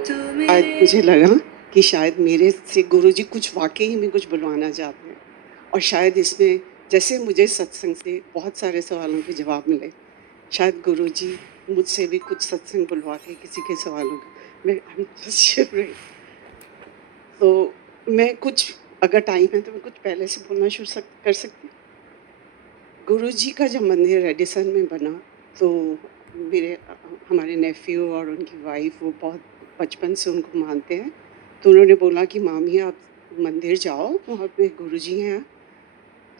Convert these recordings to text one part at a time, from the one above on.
आज मुझे लगा कि शायद मेरे से गुरुजी कुछ वाक़ई में कुछ बुलवाना चाहते हैं और शायद इसमें जैसे मुझे सत्संग से बहुत सारे सवालों के जवाब मिले, शायद गुरुजी मुझसे भी कुछ सत्संग बुलवा के किसी के सवालों का मैं आई एम जस्ट शिवरिंग। तो मैं कुछ अगर टाइम है तो मैं कुछ पहले से बोलना शुरू कर सकती हूँ? गुरुजी का जब मंदिर रेडिसन में बना तो मेरे हमारे नेफ्यू और उनकी वाइफ वो बहुत बचपन से उनको मानते हैं। तो उन्होंने बोला कि मामी आप मंदिर जाओ, वहाँ पे गुरुजी हैं।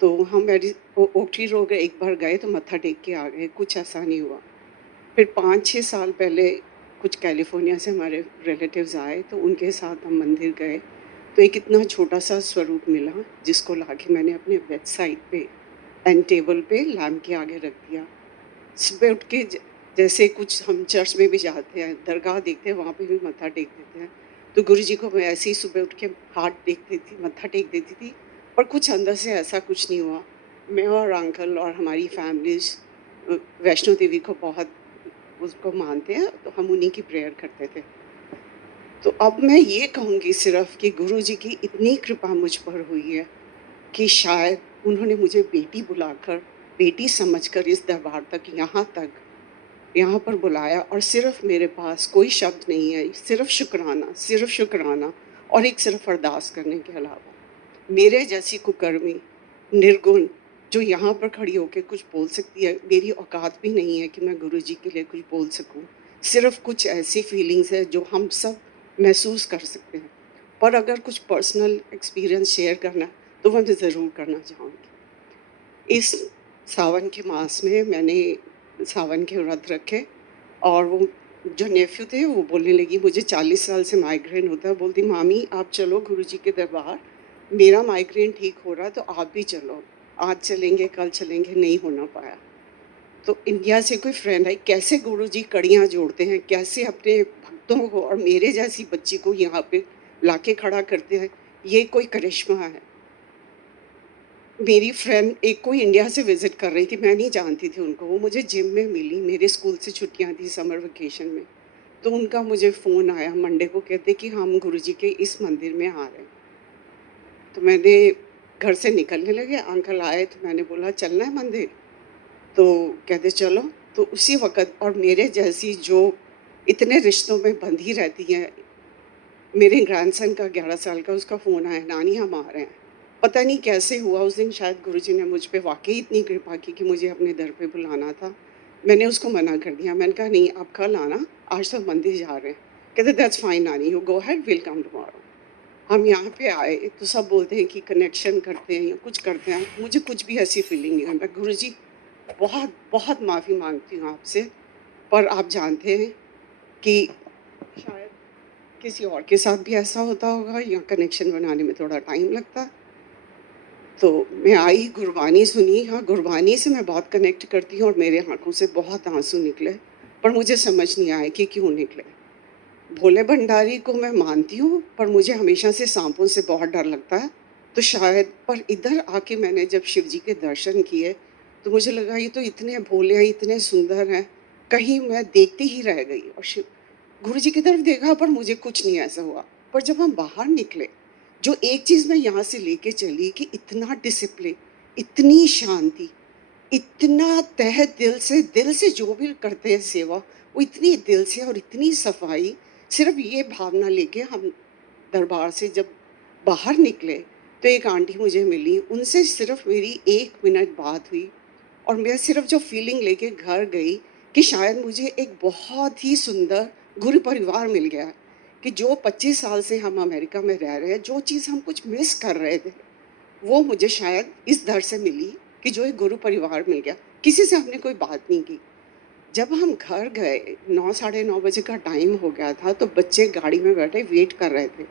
तो हम ओक ट्री रोड एक बार गए तो मत्था टेक के आ गए, कुछ ऐसा नहीं हुआ। फिर 5-6 साल पहले कुछ कैलिफ़ोर्निया से हमारे रिलेटिव्स आए तो उनके साथ हम मंदिर गए। तो एक इतना छोटा-सा स्वरूप मिला जिसको लाके मैंने अपने बेड साइड पे एंड टेबल पे लैम्प के आगे रख दिया। सुबह उठ के जैसे कुछ हम चर्च में भी जाते हैं, दरगाह देखते हैं, वहाँ पे भी मत्था टेक देते हैं। तो गुरुजी को मैं ऐसे ही सुबह उठ के हाथ टेक देती मत्था टेक देती थी, पर कुछ अंदर से ऐसा कुछ नहीं हुआ। मैं और अंकल और हमारी फैमिलीज़ वैष्णो देवी को बहुत उसको मानते हैं, तो हम उन्हीं की प्रेयर करते थे। तो अब मैं ये कहूँगी सिर्फ़ कि गुरुजी की इतनी कृपा मुझ पर हुई है कि शायद उन्होंने मुझे बेटी बुलाकर, बेटी समझकर इस दरबार तक, यहाँ पर बुलाया और सिर्फ़ मेरे पास कोई शब्द नहीं है, सिर्फ़ शुकराना और एक सिर्फ़ अरदास करने के अलावा। मेरे जैसी कुकर्मी, निर्गुण जो यहाँ पर खड़ी होके कुछ बोल सकती है, मेरी औकात भी नहीं है कि मैं गुरुजी के लिए कुछ बोल सकूँ। सिर्फ़ कुछ ऐसी फीलिंग्स है जो हम सब महसूस कर सकते हैं। पर अगर कुछ पर्सनल एक्सपीरियंस शेयर करना है, तो मैं ज़रूर करना चाहूँगी। इस सावन के मास में मैंने सावन के व्रत रखे और वो जो नेफ्यू थे वो बोलने लगी मुझे 40 साल से माइग्रेन होता है, बोलती मामी आप चलो गुरुजी के दरबार, मेरा माइग्रेन ठीक हो रहा है तो आप भी चलो, आज चलेंगे कल चलेंगे, नहीं होना पाया। तो इंडिया से कोई फ्रेंड आई, कैसे गुरुजी कड़ियाँ जोड़ते हैं, कैसे अपने भक्तों को और मेरे जैसी बच्ची को यहाँ पे लाके खड़ा करते हैं, ये कोई करिश्मा है। मेरी फ्रेंड एक कोई इंडिया से विज़िट कर रही थी, मैं नहीं जानती थी उनको, वो मुझे जिम में मिली, मेरे स्कूल से छुट्टियाँ थी समर वेकेशन में। तो उनका मुझे फ़ोन आया मंडे को, कहते कि हम गुरुजी के इस मंदिर में आ रहे हैं। तो मैंने घर से निकलने लगे, अंकल आए तो मैंने बोला चलना है मंदिर? तो कहते चलो। तो उसी वक़्त और मेरे जैसी जो इतने रिश्तों में बंधी रहती हैं, मेरे ग्रैंडसन का 11 साल का उसका फ़ोन आया, नानी हम आ रहे हैं। पता नहीं कैसे हुआ उस दिन, शायद गुरुजी ने मुझ पे वाक़ई इतनी कृपा की कि मुझे अपने दर पे बुलाना था। मैंने उसको मना कर दिया, मैंने कहा नहीं आप कल आना, आज तो मंदिर जा रहे हैं। कहते दैट्स फाइन नानी, you go ahead, will come tomorrow. हम यहाँ पे आए तो सब बोलते हैं कि कनेक्शन करते हैं या कुछ करते हैं, मुझे कुछ भी ऐसी फीलिंग नहीं है। मैं गुरुजी बहुत बहुत माफ़ी माँगती हूँ आपसे, पर आप जानते हैं कि शायद किसी और के साथ भी ऐसा होता होगा या कनेक्शन बनाने में थोड़ा टाइम लगता। तो मैं आई, गुरबानी सुनी। हाँ, गुरबानी से मैं बहुत कनेक्ट करती हूँ और मेरे आँखों से बहुत आँसू निकले, पर मुझे समझ नहीं आया कि क्यों निकले। भोले भंडारी को मैं मानती हूँ, पर मुझे हमेशा से साँपों से बहुत डर लगता है। तो शायद पर इधर आके मैंने जब शिव जी के दर्शन किए, तो मुझे लगा ये तो इतने भोले हैं, इतने सुंदर हैं, कहीं मैं देखती ही रह गई और शिव गुरुजी की तरफ देखा पर मुझे कुछ नहीं ऐसा हुआ। पर जब हम बाहर निकले, जो एक चीज़ मैं यहाँ से लेके चली कि इतना डिसिप्लिन, इतनी शांति, इतना तहे दिल से जो भी करते हैं सेवा, वो इतनी दिल से और इतनी सफाई, सिर्फ़ ये भावना लेके हम दरबार से जब बाहर निकले, तो एक आंटी मुझे मिली, उनसे सिर्फ़ मेरी 1 मिनट बात हुई और मैं सिर्फ़ जो फ़ीलिंग लेके घर गई कि शायद मुझे एक बहुत ही सुंदर गुरु परिवार मिल गया है, कि जो 25 साल से हम अमेरिका में रह रहे हैं, जो चीज़ हम कुछ मिस कर रहे थे, वो मुझे शायद इस दर से मिली कि जो एक गुरु परिवार मिल गया। किसी से हमने कोई बात नहीं की। जब हम घर गए, 9 साढ़े 9 बजे का टाइम हो गया था, तो बच्चे गाड़ी में बैठे वेट कर रहे थे।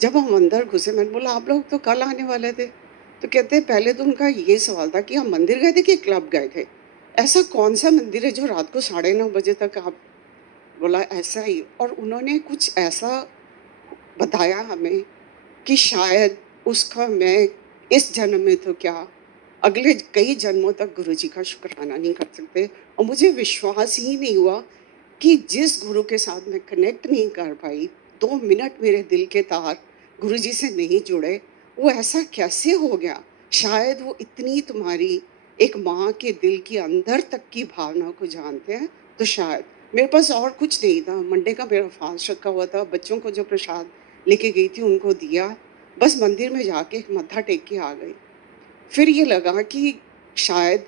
जब हम अंदर घुसे, मैंने बोला आप लोग तो कल आने वाले थे। तो कहते हैं पहले तो उनका ये सवाल था कि हम मंदिर गए थे कि क्लब गए थे? ऐसा कौन-सा मंदिर है जो रात को साढ़े 9 बजे तक आप बोला ऐसा ही। और उन्होंने कुछ ऐसा बताया हमें कि शायद उसका मैं इस जन्म में तो क्या, अगले कई जन्मों तक गुरुजी का शुक्राना नहीं कर सकते। और मुझे विश्वास ही नहीं हुआ कि जिस गुरु के साथ मैं कनेक्ट नहीं कर पाई, 2 मिनट मेरे दिल के तार गुरुजी से नहीं जुड़े, वो ऐसा कैसे हो गया? शायद वो इतनी तुम्हारी एक माँ के दिल की अंदर तक की भावना को जानते हैं, तो शायद। मेरे पास और कुछ नहीं था, मंडे का मेरा फास्ट रखा हुआ था, बच्चों को जो प्रसाद लेके गई थी उनको दिया, बस मंदिर में जाके मत्था टेक के आ गई। फिर ये लगा कि शायद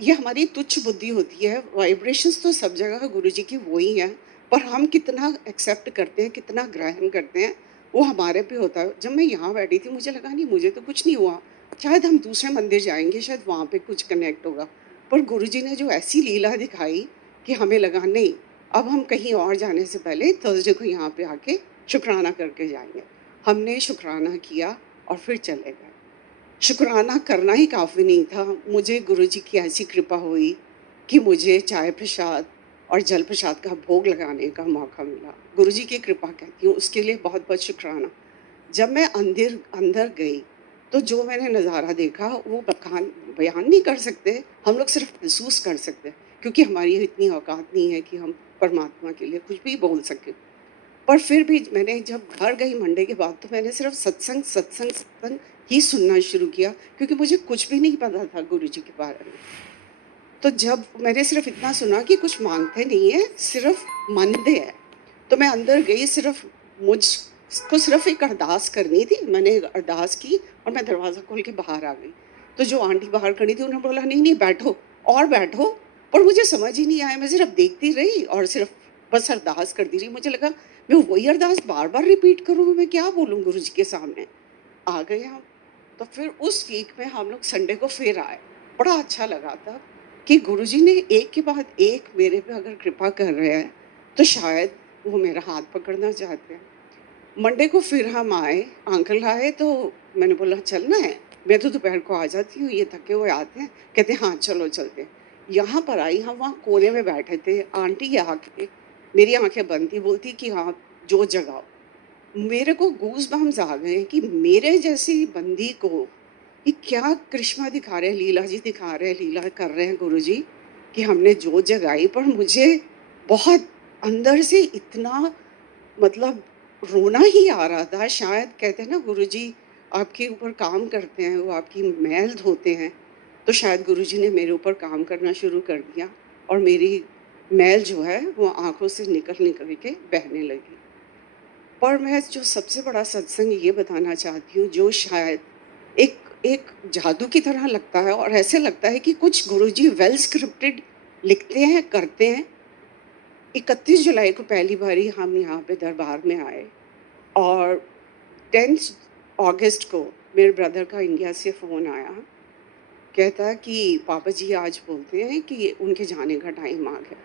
ये हमारी तुच्छ बुद्धि होती है, वाइब्रेशंस तो सब जगह गुरुजी की वो ही हैं, पर हम कितना एक्सेप्ट करते हैं, कितना ग्रहण करते हैं, वो हमारे पे होता है। जब मैं यहाँ बैठी थी मुझे लगा नहीं मुझे तो कुछ नहीं हुआ, शायद हम दूसरे मंदिर जाएँगे, शायद वहाँ पे कुछ कनेक्ट होगा। पर गुरुजी ने जो ऐसी लीला दिखाई कि हमें लगा नहीं, अब हम कहीं और जाने से पहले थर्सडे को यहाँ पे आके शुक्राना करके जाएँगे। हमने शुक्राना किया और फिर चले गए। शुक्राना करना ही काफ़ी नहीं था, मुझे गुरुजी की ऐसी कृपा हुई कि मुझे चाय प्रसाद और जल प्रसाद का भोग लगाने का मौका मिला। गुरुजी की कृपा कहती हूँ, उसके लिए बहुत-बहुत शुक्राना। जब मैं अंदिर अंदर गई, तो जो मैंने नज़ारा देखा वो बयान नहीं कर सकते, हम लोग सिर्फ़ महसूस कर सकते हैं, क्योंकि हमारी इतनी औकात नहीं है कि हम परमात्मा के लिए कुछ भी बोल सकें। पर फिर भी मैंने जब घर गई मंडे के बाद तो मैंने सिर्फ सत्संग, सत्संग, सत्संग ही सुनना शुरू किया, क्योंकि मुझे कुछ भी नहीं पता था गुरुजी के बारे में। तो जब मैंने सिर्फ इतना सुना कि कुछ माँगते नहीं हैं, सिर्फ मानते हैं। तो मैं अंदर गई, सिर्फ मुझको सिर्फ एक अरदास करनी थी। मैंने एक अरदास की और मैं दरवाज़ा खोल के बाहर आ गई। तो जो आंटी बाहर खड़ी थी उन्होंने बोला, "नहीं, नहीं बैठो और बैठो।" पर मुझे समझ ही नहीं आया, मैं सिर्फ देखती रही और सिर्फ बस अरदास करती रही। मुझे लगा मैं वही अरदास बार-बार रिपीट करूँ, मैं क्या बोलूँ गुरुजी के सामने? आ गए हम। तो फिर उस वीक में हम लोग संडे को फिर आए। बड़ा अच्छा लगा तब कि गुरुजी ने एक के बाद एक मेरे पे अगर कृपा कर रहे हैं, तो शायद वो मेरा हाथ पकड़ना चाहते हैं। मंडे को फिर हम आए, अंकल आए तो मैंने बोला चलना है? मैं तो दोपहर को आ जाती हूँ, ये थके हुए आते हैं। कहते हैं हाँ, चलो चलते हैं। यहाँ पर आई, हम वहाँ कोने में बैठे थे, आंटी आके मेरी आँखें बंद थी, बोलती कि हाँ, जोत जगाओ। मेरे को गूज़बम्प्स आ गए कि मेरे जैसी बंदी को ये क्या करिश्मा दिखा रहे हैं, लीला जी दिखा रहे हैं, लीला कर रहे हैं गुरुजी कि हमने जोत जगाई। पर मुझे बहुत अंदर से इतना मतलब रोना ही आ रहा था। शायद कहते हैं ना गुरुजी आपके ऊपर काम करते हैं, वो आपकी मैल धोते हैं। तो शायद गुरुजी ने मेरे ऊपर काम करना शुरू कर दिया और मेरी मैल जो है वो आँखों से निकल-निकल के बहने लगी। पर मैं जो सबसे बड़ा सत्संग ये बताना चाहती हूँ, जो शायद एक एक जादू की तरह लगता है और ऐसे लगता है कि कुछ गुरुजी वेल स्क्रिप्टेड लिखते हैं, करते हैं। 31 जुलाई को पहली बारी हम यहाँ पे दरबार में आए और 10th अगस्त को मेरे ब्रदर का इंडिया से फ़ोन आया। कहता है कि पापा जी आज बोलते हैं कि उनके जाने का टाइम आ गया।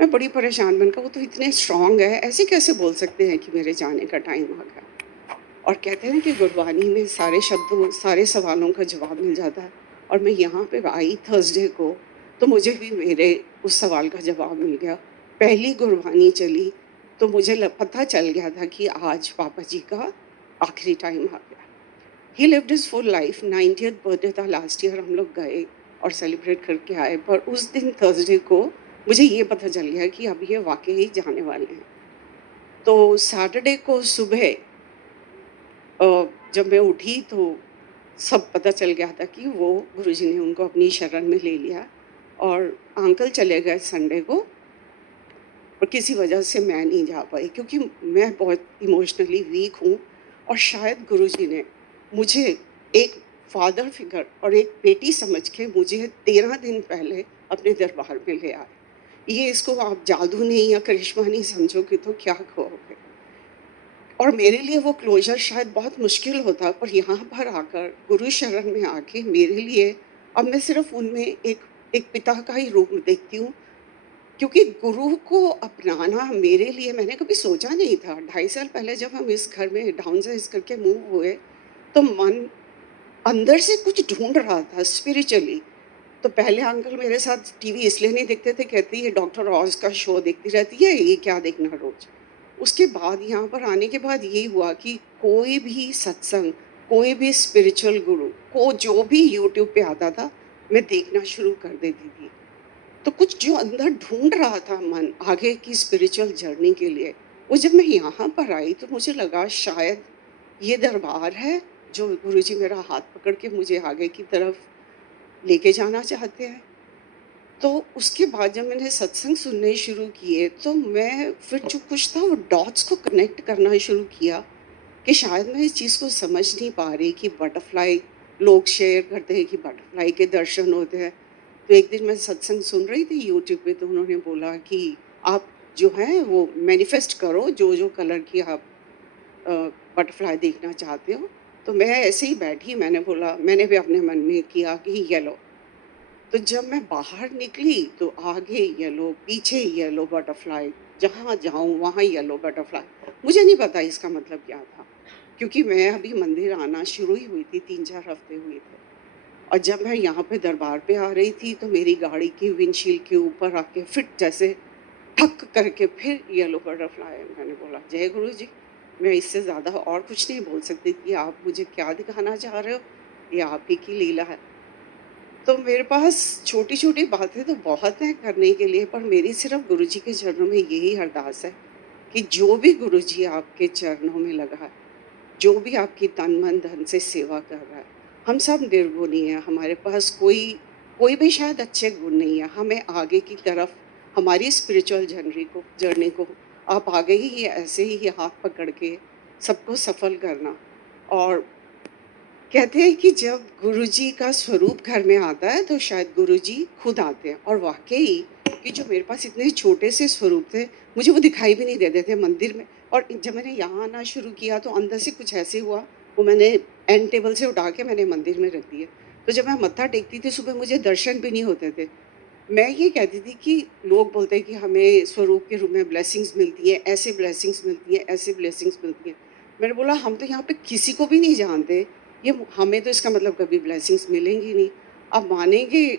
मैं बड़ी परेशान, मैंने कहा वो तो इतने स्ट्रॉन्ग है, ऐसे कैसे बोल सकते हैं कि मेरे जाने का टाइम आ गया? और कहते हैं ना कि गुरबानी में सारे शब्दों, सारे सवालों का जवाब मिल जाता है। और मैं यहाँ पे आई थर्सडे को, तो मुझे भी मेरे उस सवाल का जवाब मिल गया। पहली गुरबानी चली, तो मुझे पता चल गया था कि आज पापा जी का आखिरी टाइम आ गया। ही lived his full life, 90th birthday था लास्ट ईयर, हम लोग गए और सेलिब्रेट करके आए। पर उस दिन थर्सडे को मुझे ये पता चल गया कि अब ये वाकई ही जाने वाले हैं। तो सैटरडे को सुबह जब मैं उठी तो सब पता चल गया था कि वो गुरुजी ने उनको अपनी शरण में ले लिया और अंकल चले गए संडे को। और किसी वजह से मैं नहीं जा पाई, क्योंकि मैं बहुत इमोशनली वीक हूँ और शायद गुरुजी ने मुझे एक फादर फिगर और एक बेटी समझ के मुझे 13 दिन पहले अपने दरबार में ले आए। ये इसको आप जादू नहीं या करिश्मा नहीं समझोगे तो क्या कहोगे? और मेरे लिए वो क्लोज़र शायद बहुत मुश्किल होता, पर यहाँ पर आकर गुरु शरण में आके मेरे लिए अब मैं सिर्फ़ उनमें एक एक पिता का ही रूप देखती हूँ, क्योंकि गुरु को अपनाना मेरे लिए मैंने कभी सोचा नहीं था। 2.5 साल पहले जब हम इस घर में डाउनसाइज़ करके मूव हुए, तो मन अंदर से कुछ ढूँढ रहा था स्पिरिचुअली। तो पहले अंकल मेरे साथ टीवी इसलिए नहीं देखते थे, कहते ये डॉक्टर ऑज का शो देखती रहती है, ये क्या देखना रोज़। उसके बाद यहाँ पर आने के बाद यही हुआ कि कोई भी सत्संग, कोई भी स्पिरिचुअल गुरु को जो भी यूट्यूब पे आता था, मैं देखना शुरू कर देती थी। तो कुछ जो अंदर ढूँढ रहा था मन आगे की स्पिरिचुअल जर्नी के लिए, वो जब मैं यहाँ पर आई तो मुझे लगा शायद ये दरबार है, जो गुरुजी मेरा हाथ पकड़ के मुझे आगे की तरफ लेके जाना चाहते हैं। तो उसके बाद जब मैंने सत्संग सुनने शुरू किए, तो मैं फिर जो कुछ था वो डॉट्स को कनेक्ट करना शुरू किया कि शायद मैं इस चीज़ को समझ नहीं पा रही कि बटरफ्लाई, लोग शेयर करते हैं कि बटरफ्लाई के दर्शन होते हैं। तो एक दिन मैं सत्संग सुन रही थी यूट्यूब पे, तो उन्होंने बोला कि आप जो हैं वो मैनिफेस्ट करो जो कलर की आप अ, बटरफ्लाई देखना चाहते हो। तो मैं ऐसे ही बैठी, मैंने बोला, मैंने भी अपने मन में किया कि येलो। तो जब मैं बाहर निकली तो आगे येलो, पीछे येलो बटरफ्लाई, जहाँ जाऊँ वहाँ येलो बटरफ्लाई। मुझे नहीं पता इसका मतलब क्या था, क्योंकि मैं अभी मंदिर आना शुरू ही हुई थी, 3-4 हफ्ते हुए थे। और जब मैं यहाँ पे दरबार पे आ रही थी तो मेरी गाड़ी की विंडशील्ड के ऊपर आके फिट जैसे ठक करके फिर येलो बटरफ्लाई। मैंने बोला जय गुरु जी, मैं इससे ज़्यादा और कुछ नहीं बोल सकती कि आप मुझे क्या दिखाना चाह रहे हो, ये आप ही की लीला है। तो मेरे पास छोटी-छोटी बातें तो बहुत हैं करने के लिए, पर मेरी सिर्फ़ गुरुजी के चरणों में यही अरदास है कि जो भी गुरुजी आपके चरणों में लगा है, जो भी आपकी तन, मन, धन से सेवा कर रहा है, हम सब निर्गुणी हैं, हमारे पास कोई कोई भी शायद अच्छे गुण नहीं है। हमें आगे की तरफ हमारी स्पिरिचुअल जर्नी को आप आगे ही ऐसे ही हाथ पकड़ के सबको सफल करना। और कहते हैं कि जब गुरुजी का स्वरूप घर में आता है तो शायद गुरुजी खुद आते हैं, और वाक़ई कि जो मेरे पास इतने छोटे से स्वरूप थे, मुझे वो दिखाई भी नहीं देते थे मंदिर में। और जब मैंने यहाँ आना शुरू किया तो अंदर से कुछ ऐसे हुआ, वो मैंने एंड टेबल से उठा के मैंने मंदिर में रख दिए। तो जब मैं मत्था टेकती थी सुबह, मुझे दर्शन भी नहीं होते थे। मैं ये कहती थी कि लोग बोलते हैं कि हमें स्वरूप के रूप में ब्लेसिंग्स मिलती हैं, ऐसे ब्लेसिंग्स मिलती हैं, ऐसे ब्लेसिंग्स मिलती हैं। मैंने बोला हम तो यहाँ पे किसी को भी नहीं जानते, ये हमें तो इसका मतलब कभी ब्लेसिंग्स मिलेंगी नहीं। आप मानेंगे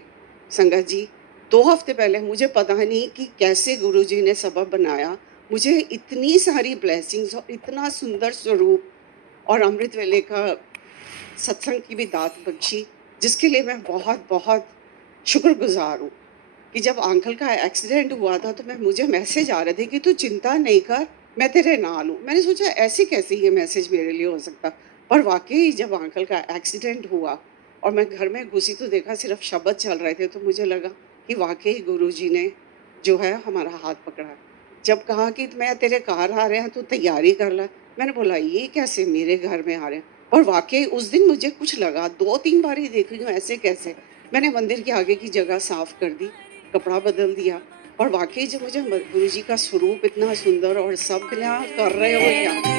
संगत जी, 2 हफ्ते पहले मुझे पता नहीं कि कैसे गुरुजी ने सबब बनाया, मुझे इतनी सारी ब्लेसिंग्स और इतना सुंदर स्वरूप और अमृत वेले का सत्संग की भी दात बख्शी, जिसके लिए मैं बहुत-बहुत शुक्रगुज़ार हूँ। कि जब अंकल का एक्सीडेंट हुआ था तो मैं मुझे मैसेज आ रहे थे कि तू चिंता नहीं कर, मैं तेरे नाल हूँ। मैंने सोचा ऐसे कैसे ये मैसेज मेरे लिए हो सकता? पर वाक़ई जब अंकल का एक्सीडेंट हुआ और मैं घर में घुसी तो देखा सिर्फ़ शब्द चल रहे थे, तो मुझे लगा कि वाक़ई गुरुजी ने जो है हमारा हाथ पकड़ा है। जब कहा कि मैं तेरे घर आ रहे हैं, तू तैयारी कर ले। मैंने बोला ये कैसे मेरे घर में आ रहे हैं? और वाक़ई उस दिन मुझे कुछ लगा, 2-3 बार ही देख रही हूँ ऐसे कैसे? मैंने मंदिर के आगे की जगह साफ़ कर दी, कपड़ा बदल दिया, और वाक़ई जब मुझे गुरुजी का स्वरूप इतना सुंदर और सब क्या कर रहे हो क्या